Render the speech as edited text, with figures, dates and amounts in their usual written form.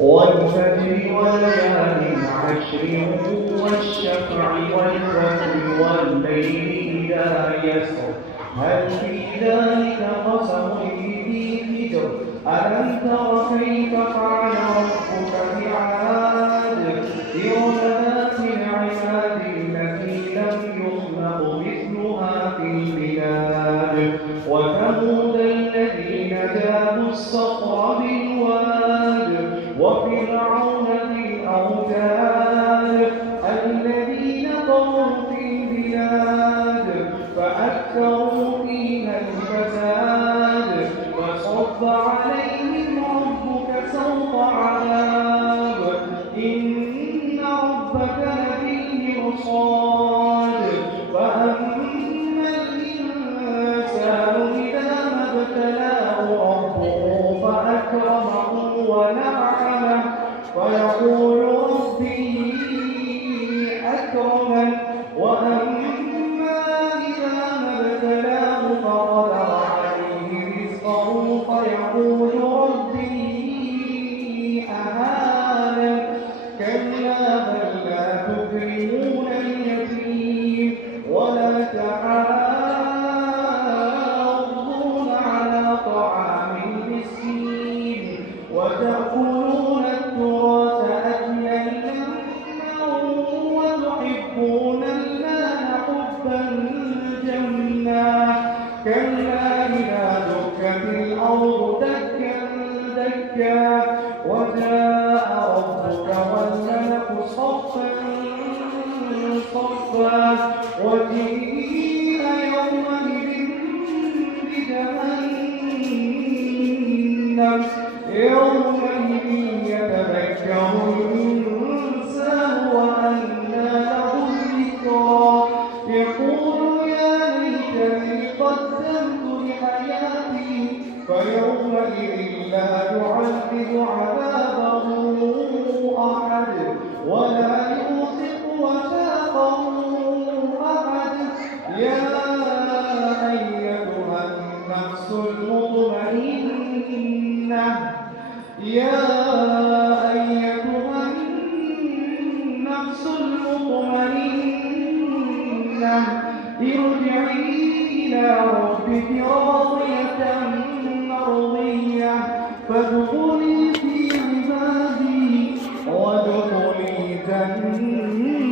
والفجر وليال عشر والشفع والوتر والليل إذا يسر هل في ذلك قسم لذي حجر ألم تر كيف فعل ربك بعاد إرم ذات العماد التي لم يخلق مثلها في البلاد وثمود الذين جابوا الصخر بالواد وفرعون ذي الأوتاد الذين طغوا في البلاد فأكثروا فيها الفساد فصب عليهم ربك سوط عذاب إن ربك لبالمرصاد فأما الإنسان إذا ما ابتلاه ربه فأكرمه ونعمه فيقول ربي أكرمن وأما إذا ما ابتلاه فقدر عليه رزقه فيقول ربي أهانن كلا بل لا تكرمون اليتيم ولا تحاضون على طعام المسكين وتأكلون التراث أكلا لما وتحبون المال حبا جما كلا إذا دكت الأرض دكا دكا وجاء ربك والملك صفا صفا وجيء يومئذ بجهنم يومئذ يتذكر الإنسان وأنى له الذكرى يقول يا ليتني قدمت لحياتي فيومئذ لا يعذب عذابه أحد ولا يوثق وثاقه أحد يا أيتها النفس المطمئنة يا أيتها النفس المطمئنة ارجعي إلى ربك راضية مرضية فادخلي في عبادي وادخلي جنتي.